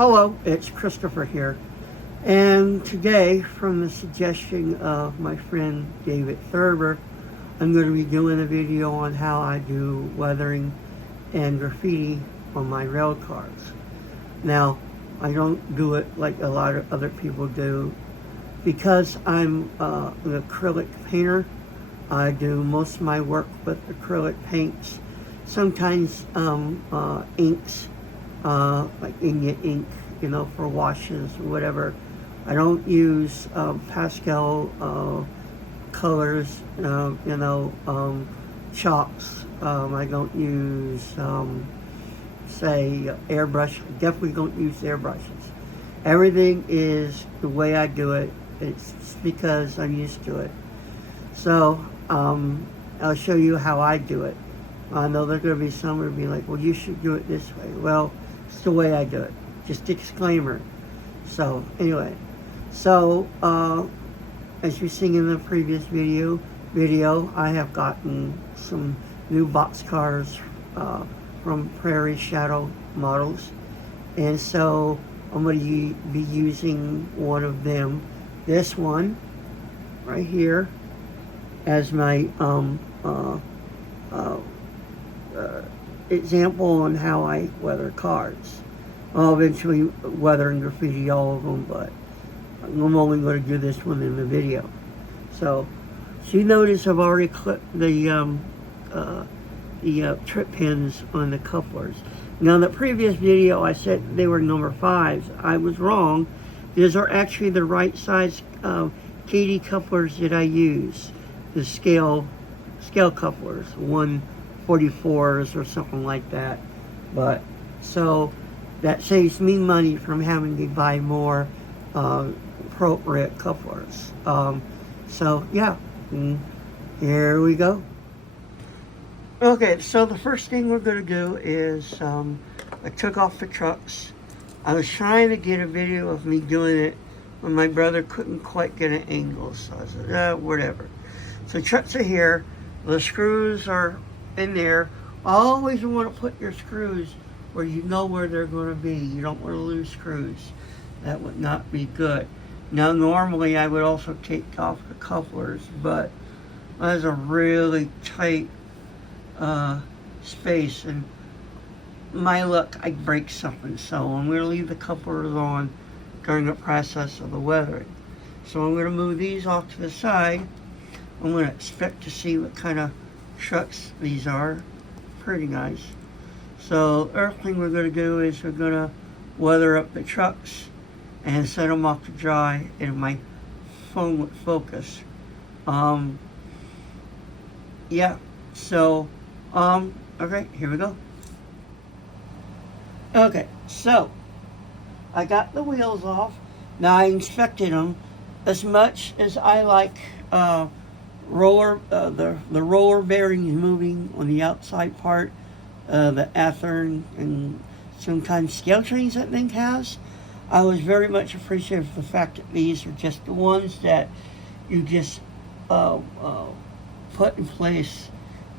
Hello, it's Christopher here. And today, from the suggestion of my friend David Thurber, I'm going to be doing a video on how I do weathering and graffiti on my rail cars. Now, I don't do it like a lot of other people do. Because I'm an acrylic painter, I do most of my work with acrylic paints. Sometimes inks, like India ink, for washes or whatever. I don't use pastel colors, chalks. I don't use, say, airbrush. Definitely don't use airbrushes. Everything is the way I do it. It's because I'm used to it. So, I'll show you how I do it. I know there's going to be some who will be like, well, you should do it this way. Well, it's the way I do it. Just disclaimer. So, anyway. So, as you've seen in the previous video, I have gotten some new boxcars from Prairie Shadow Models. And so, I'm going to be using one of them, this one, right here, as my example on how I weather cars. I'll eventually weather and graffiti all of them, but I'm only going to do this one in the video. So you notice I've already clipped the trip pins on the couplers. Now in the previous video I said they were number 5s. I was wrong. These are actually the right size KD couplers that I use. The scale couplers, 144s or something like that. But so that saves me money from having to buy more appropriate couplers. So yeah, here we go. Okay, so the first thing we're going to do is I took off the trucks. I was trying to get a video of me doing it when my brother couldn't quite get an angle, so I said, whatever. So trucks are here, the screws are in there. Always want to put your screws where you know where they're going to be. You don't want to lose screws. That would not be good. Now normally I would also take off the couplers, but there's a really tight space, and my luck, I break something. So I'm going to leave the couplers on during the process of the weathering. So I'm going to move these off to the side. I'm going to expect to see what kind of trucks these are. Pretty nice. So the first thing we're going to do is we're going to weather up the trucks and set them off to dry in my phone with focus. Yeah, so okay, here we go. Okay, so I got the wheels off. Now I inspected them. As much as I like the roller bearings moving on the outside part, the Athearn and sometimes scale trains that thing has, I was very much appreciative of the fact that these are just the ones that you just put in place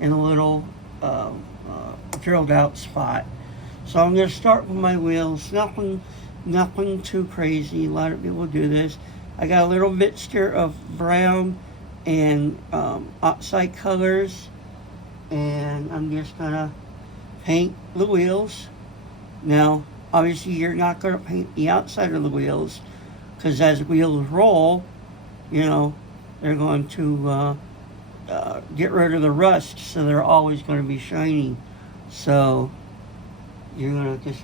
in a little drilled out spot. So I'm going to start with my wheels. Nothing too crazy. A lot of people do this. I got a little mixture of brown and oxide colors, and I'm just going to paint the wheels. Now obviously you're not going to paint the outside of the wheels, because as wheels roll, they're going to get rid of the rust, so they're always going to be shiny. So you're going to just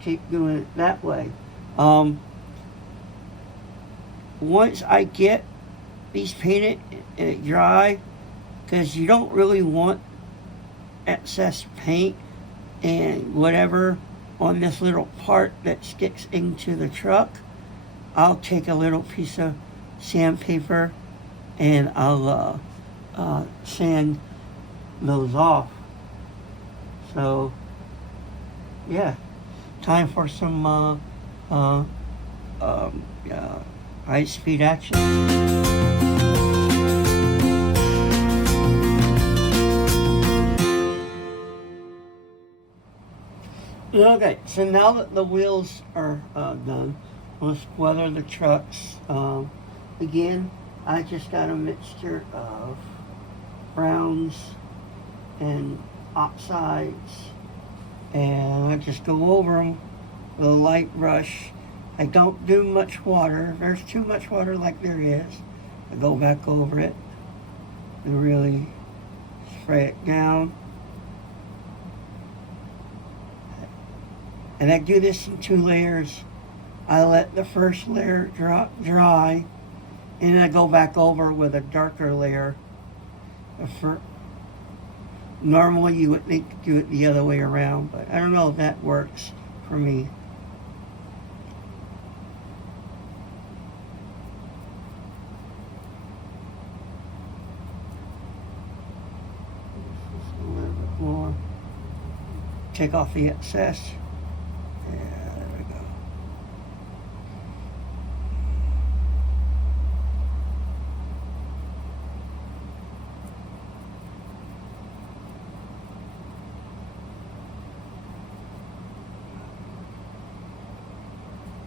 keep doing it that way. Once I get these painted and dry, because you don't really want excess paint and whatever on this little part that sticks into the truck, I'll take a little piece of sandpaper and I'll sand those off. So yeah, time for some high-speed action. Okay, so now that the wheels are done, let's weather the trucks. Again, I just got a mixture of browns and oxides, and I just go over them with a light brush. I don't do much water. If there's too much water like there is, I go back over it and really spray it down. And I do this in 2 layers. I let the first layer dry, and I go back over with a darker layer. Normally you would need to do it the other way around, but I don't know if that works for me. Just a little bit more. Take off the excess. Yeah, there we go.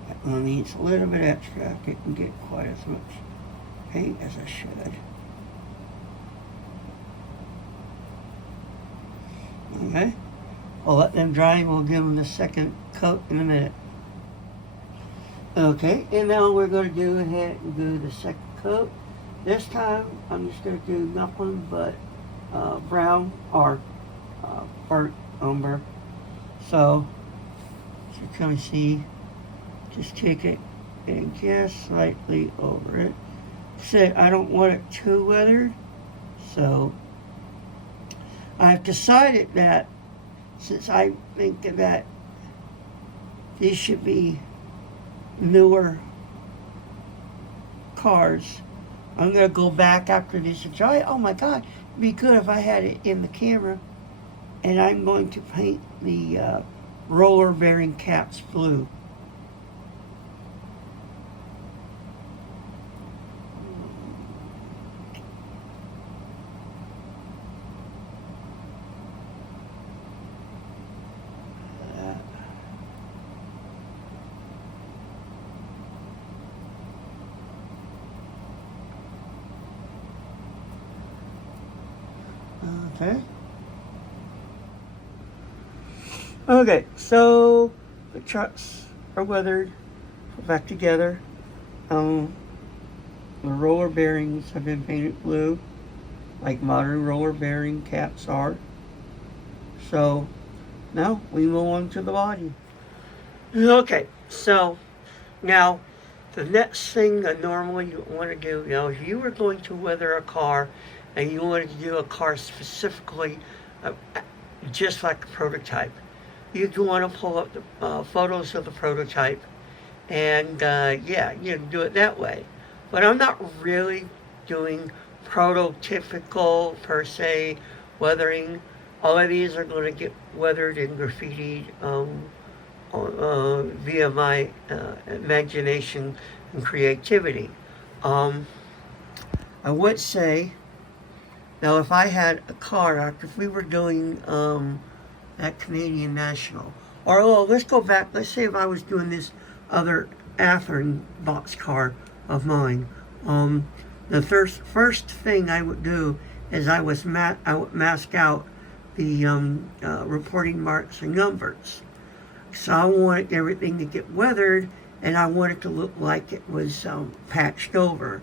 That one needs a little bit extra. I didn't get quite as much paint as I should. Okay. I'll let them dry. We'll give them the second coat in a minute. Okay, and now we're going to go ahead and do the second coat. This time, I'm just going to do nothing but brown or burnt umber. So, as you can see, just take it and just slightly over it. Say I don't want it too weathered, so I've decided that since I think that these should be newer cars, I'm going to go back after this and try. Oh my God, it'd be good if I had it in the camera. And I'm going to paint the roller bearing caps blue. Okay. Okay, so the trucks are weathered, put back together. The roller bearings have been painted blue, like modern roller bearing caps are. So now we move on to the body. Okay, so now the next thing that normally you want to do, if you were going to weather a car and you wanted to do a car specifically just like a prototype, you'd want to pull up the photos of the prototype and yeah, you can do it that way. But I'm not really doing prototypical per se weathering. All of these are going to get weathered and graffitied via my imagination and creativity. I would say, now if I had a car, if we were doing that Canadian National, or let's go back, let's say if I was doing this other Athearn boxcar of mine, the first thing I would do is I would mask out the reporting marks and numbers. So I wanted everything to get weathered, and I want it to look like it was patched over.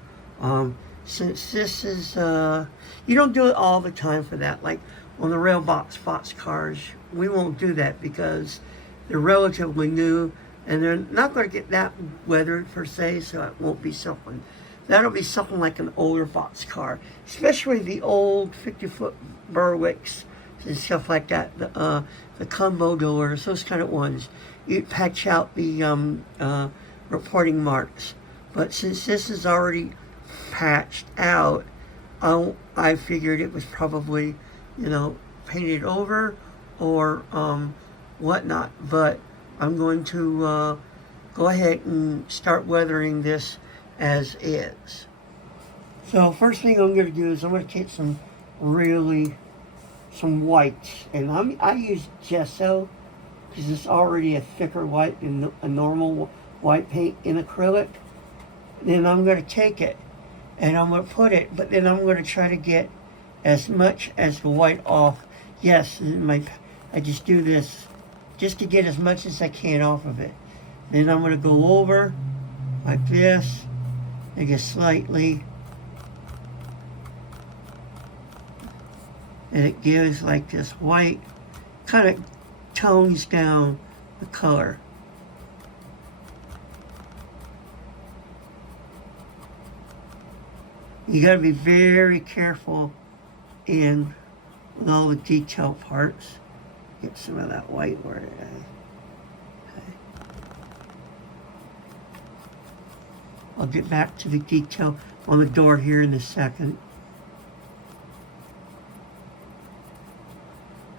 Since this is, you don't do it all the time for that. Like on the rail box cars, we won't do that because they're relatively new and they're not going to get that weathered per se, so it won't be something. That'll be something like an older box car, especially the old 50-foot Berwicks and stuff like that, the combo doors, those kind of ones. You'd patch out the reporting marks. But since this is already patched out, I figured it was probably, painted over or whatnot. But I'm going to go ahead and start weathering this as is. So first thing I'm going to do is I'm going to take some whites, and I use gesso because it's already a thicker white than a normal white paint in acrylic. Then I'm going to take it and I'm going to put it, but then I'm going to try to get as much as the white off. Yes, I just do this just to get as much as I can off of it. Then I'm going to go over like this and just slightly, and it gives like this white, kind of tones down the color. You got to be very careful in with all the detail parts. Get some of that white where it is. I'll get back to the detail on the door here in a second.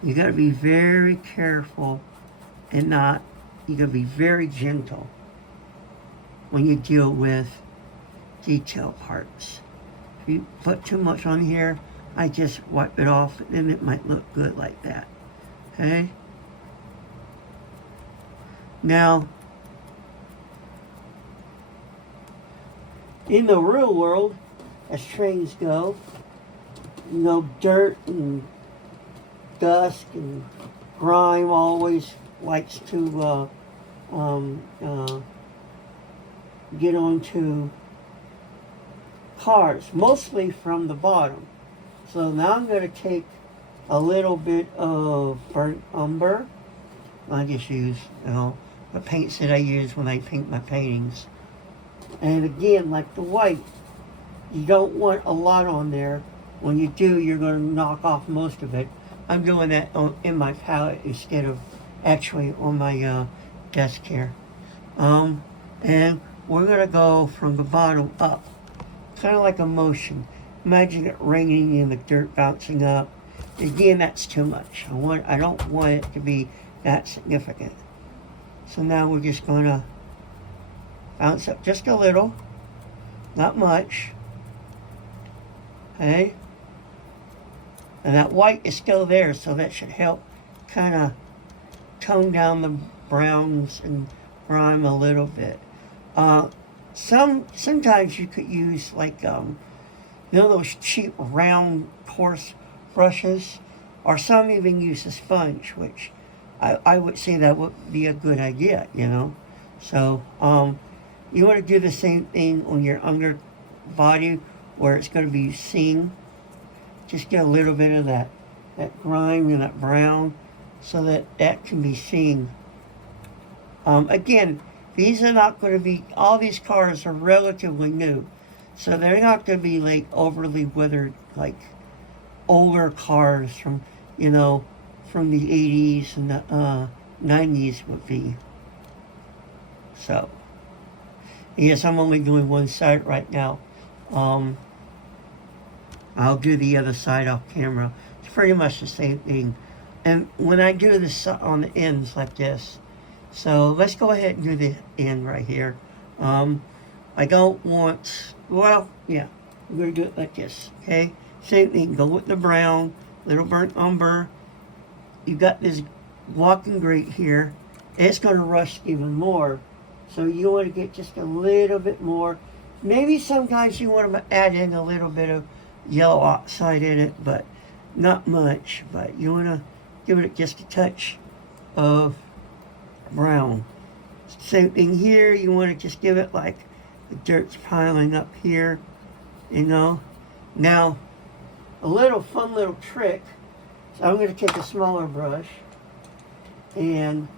You got to be very careful and you got to be very gentle when you deal with detail parts. If you put too much on here, I just wipe it off and it might look good like that. Okay? Now, in the real world, as trains go, dirt and dust and grime always likes to get onto cars, mostly from the bottom. So now I'm going to take a little bit of burnt umber. I just use, the paints that I use when I paint my paintings. And again, like the white, you don't want a lot on there. When you do, you're going to knock off most of it. I'm doing that in my palette instead of actually on my desk here. And we're going to go from the bottom up, kind of like a motion. Imagine it raining and the dirt bouncing up. Again, that's too much. I don't want it to be that significant. So now we're just going to bounce up just a little, not much. Okay? And that white is still there, so that should help kind of tone down the browns and grime a little bit. Sometimes you could use like those cheap round coarse brushes, or some even use a sponge, which I would say that would be a good idea, So you want to do the same thing on your under body where it's going to be seen. Just get a little bit of that grime and that brown so that can be seen. Again, these are not going to be, all these cars are relatively new. So they're not going to be like overly weathered like older cars from, from the 80s and the 90s would be. So, yes, I'm only doing one side right now. I'll do the other side off camera. It's pretty much the same thing. And when I do this on the ends like this, so let's go ahead and do the end right here. I don't want, we're going to do it like this, okay? Same thing, go with the brown, little burnt umber. You got this walking grate here. It's going to rust even more. So you want to get just a little bit more. Maybe sometimes you want to add in a little bit of yellow oxide in it, but not much. But you want to give it just a touch of brown. Same thing here. You want to just give it like the dirt's piling up here, Now, a fun little trick. So I'm going to take a smaller brush, and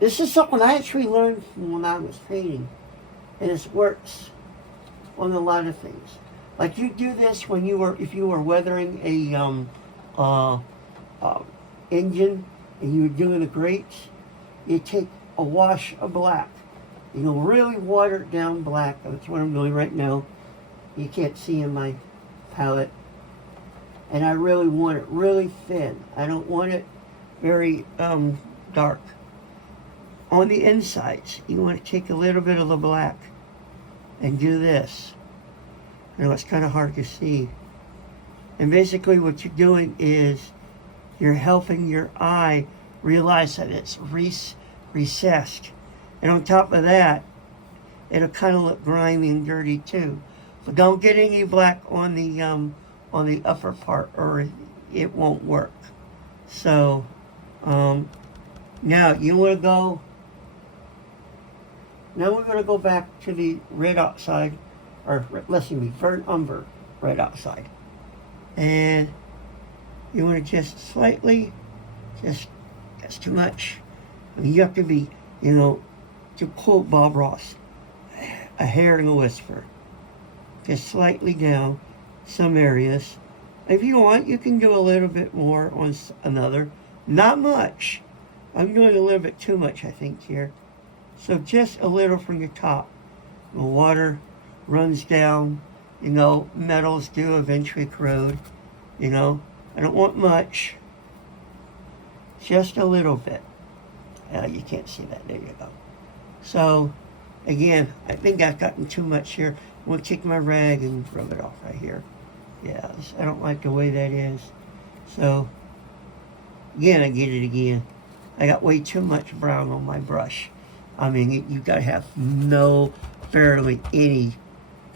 this is something I actually learned from when I was painting, and it works on a lot of things. Like you do this if you were weathering a engine and you were doing the grates, you take a wash of black, really watered down black. That's what I'm doing right now. You can't see in my palette. And I really want it really thin. I don't want it very dark. On the insides, you want to take a little bit of the black and do this. It's kind of hard to see. And basically what you're doing is you're helping your eye realize that it's recessed. And on top of that, it'll kind of look grimy and dirty too. But don't get any black on the upper part, or it won't work. So now you want to go. Now we're going to go back to the red oxide, or listen to me, burnt umber red oxide, and you want to just slightly, that's too much. I mean, you have to be, to quote Bob Ross, a hair and a whisper. Just slightly down some areas. If you want, you can do a little bit more on another. Not much. I'm doing a little bit too much, I think, here. So just a little from the top. The water runs down. Metals do eventually corrode. I don't want much. Just a little bit. You can't see that. There you go. So, again, I think I've gotten too much here. I'm going to take my rag and rub it off right here. Yeah, I don't like the way that is. So, again, I get it again. I got way too much brown on my brush. I mean, you got to have barely any.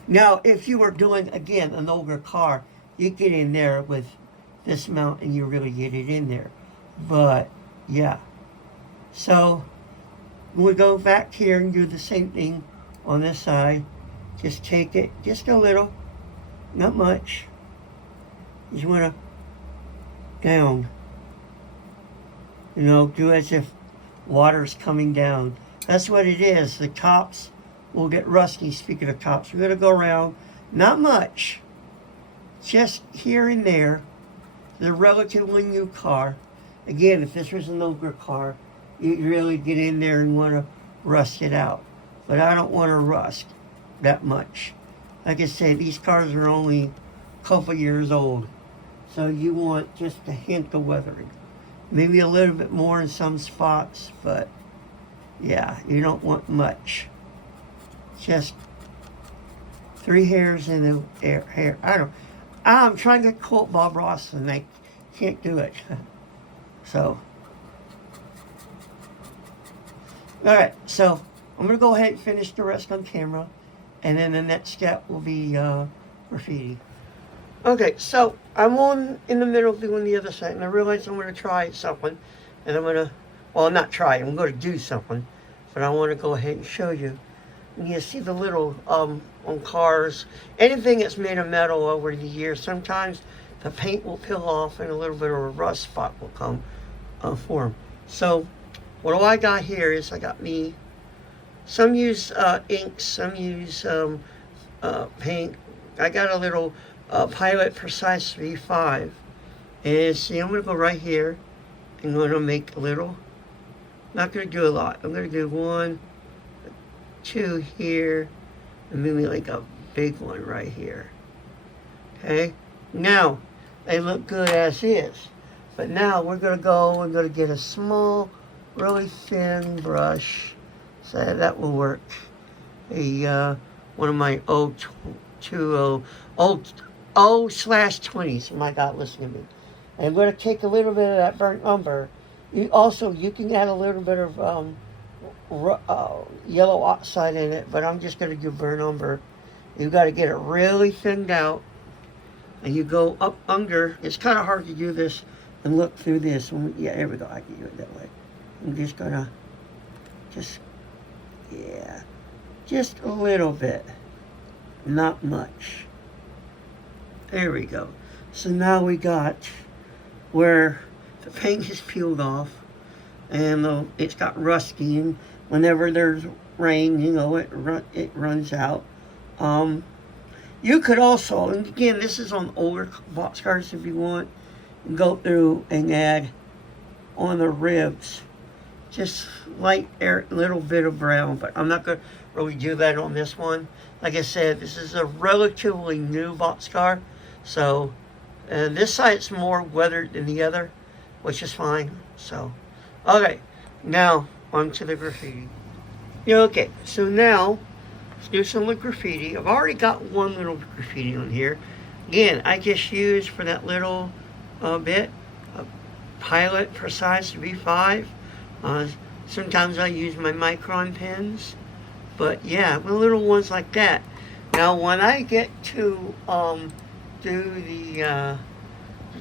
Now, if you were doing, again, an older car, you get in there with this mount and you really get it in there. But, yeah. So, we'll go back here and do the same thing on this side. Just take it, just a little, not much. You just want to down. Do as if water's coming down. That's what it is. The tops will get rusty. Speaking of tops, we're going to go around, not much, just here and there. The relatively new car. Again, if this was an older car, you'd really get in there and want to rust it out. But I don't want to rust that much. Like I say, these cars are only a couple years old. So you want just a hint of weathering. Maybe a little bit more in some spots, but yeah, you don't want much. Just 3 hairs in the hair. I'm trying to quote Bob Ross and I can't do it. So, alright, so I'm going to go ahead and finish the rest on camera. And then the next step will be graffiti. Okay, so I'm in the middle doing the other side, and I realize I'm going to try something. And I'm going to, well, not try, I'm going to do something. But I want to go ahead and show you. And you see the little, on cars, anything that's made of metal over the years, sometimes the paint will peel off and a little bit of a rust spot will come form. So, what do I got here is I got me. Some use inks, some use paint. I got a little Pilot Precise V5. And see, I'm going to go right here. I'm going to make a little. Not going to do a lot. I'm going to do 1, 2 here. And maybe like a big one right here. Okay? Now, they look good as is. But now we're going to get a small, really thin brush. So that will work. One of my old 20s. My God, listen to me. I'm going to take a little bit of that burnt umber. You can add a little bit of yellow oxide in it, but I'm just going to do burnt umber. You've got to get it really thinned out. And you go up under. It's kind of hard to do this and look through this. Yeah, there we go. I can do it that way. I'm just going to yeah, just a little bit, not much. There we go. So now we got where the paint is peeled off and it's got rusty, and whenever there's rain, it runs out. You could also, and again, this is on older box cars if you want, go through and add on the ribs just light little bit of brown, but I'm not going to really do that on this one. Like I said, this is a relatively new boxcar, so this side's more weathered than the other, which is fine. So, okay, now onto the graffiti. Okay, so now let's do some graffiti. I've already got one little graffiti on here. Again, I just used for that little bit Pilot Precise V5. Sometimes I use my Micron pens. But yeah, the little ones like that. Now when I get to do the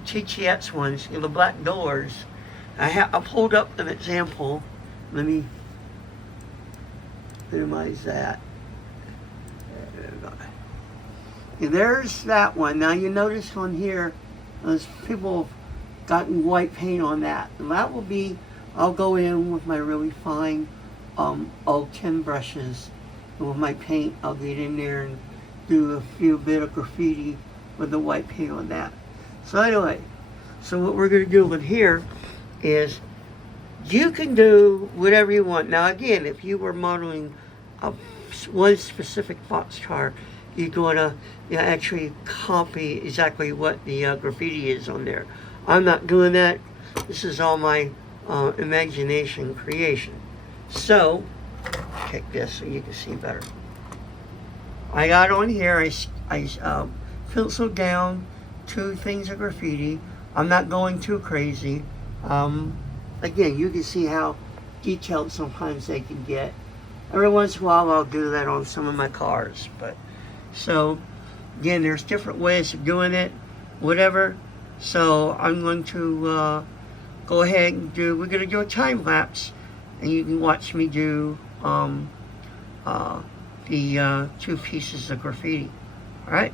TTX ones, the black doors, I pulled up an example. Let me minimize that. And there's that one. Now you notice on here, people have gotten white paint on that. And that will be, I'll go in with my really fine old tin brushes. And with my paint, I'll get in there and do a few bit of graffiti with the white paint on that. So anyway, so what we're going to do with here is you can do whatever you want. Now again, if you were modeling one specific boxcar, you're going to actually copy exactly what the graffiti is on there. I'm not doing that. This is all my imagination creation. So, check this so you can see better. I got on here, I penciled down 2 things of graffiti. I'm not going too crazy. Again, you can see how detailed sometimes they can get. Every once in a while I'll do that on some of my cars. But so again, there's different ways of doing it, whatever. So I'm going to go ahead and we're going to do a time lapse, and you can watch me do the 2 pieces of graffiti. All right.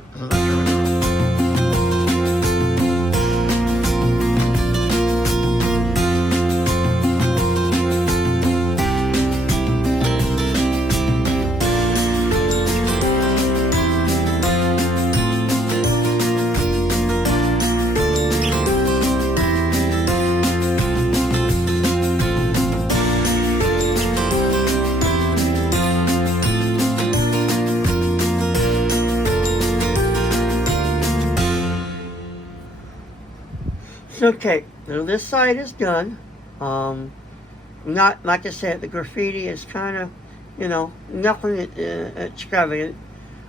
Okay, so this side is done. Not like I said, the graffiti is kind of, nothing extravagant.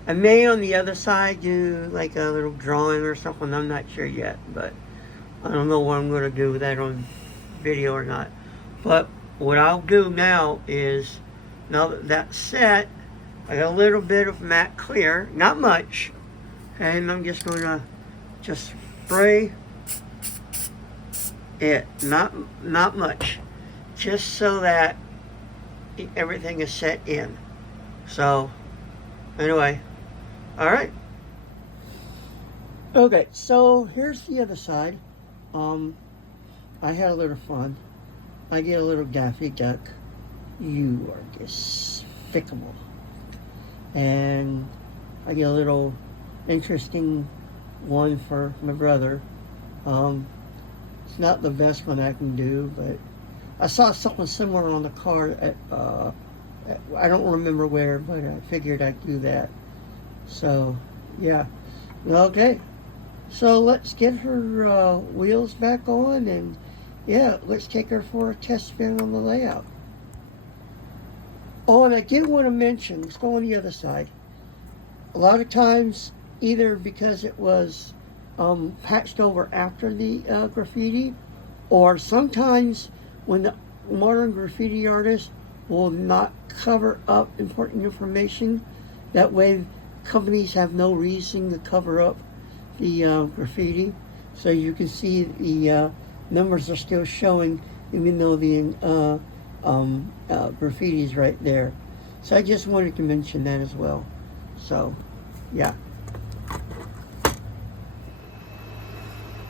I may on the other side do like a little drawing or something. I'm not sure yet, but I don't know what I'm going to do with that on video or not. But what I'll do now is, now that that's set, I got a little bit of matte clear, not much, and I'm just going to spray it, not much, just so that everything is set in. So anyway, all right. Okay, so here's the other side. I had a little fun. I get a little Daffy Duck. You are despicable. And I get a little interesting one for my brother. It's not the best one I can do, but I saw something similar on the card at I don't remember where, but I figured I'd do that. So, yeah. Okay. So let's get her wheels back on, and yeah, let's take her for a test spin on the layout. Oh, and I did want to mention, let's go on the other side. A lot of times, either because it was patched over after the graffiti, or sometimes when the modern graffiti artist will not cover up important information. That way companies have no reason to cover up the graffiti, so you can see the numbers are still showing even though the graffiti is right there. So I just wanted to mention that as well. So yeah.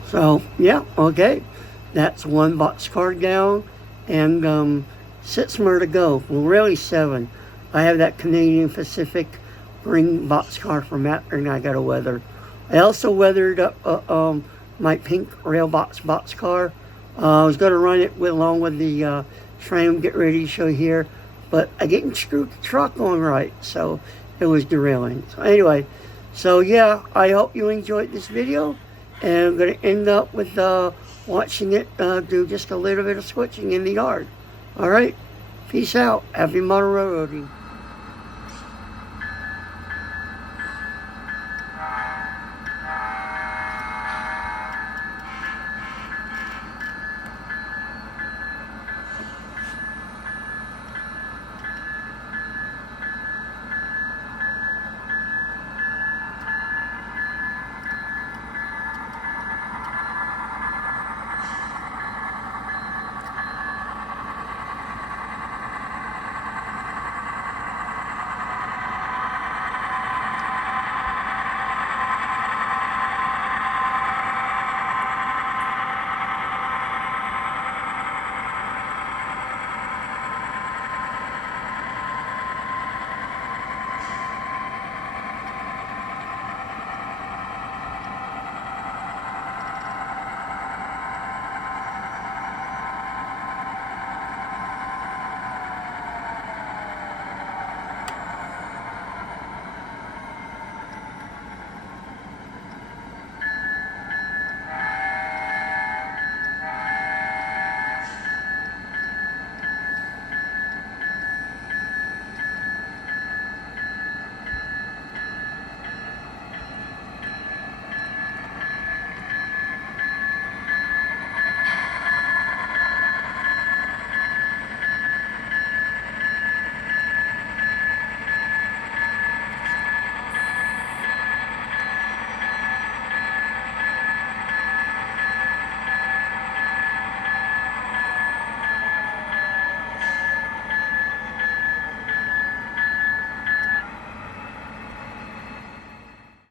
So yeah, okay, that's one boxcar down, and 6 more to go. Well, really 7. I have that Canadian Pacific green boxcar from that, and I got to weather. I also weathered up my pink Railbox boxcar. I was going to run it along with the frame, get ready to show here, but I didn't screw the truck on right, so it was derailing. So anyway, so yeah, I hope you enjoyed this video, and I'm going to end up with watching it do just a little bit of switching in the yard. All right, peace out. Happy model railroading.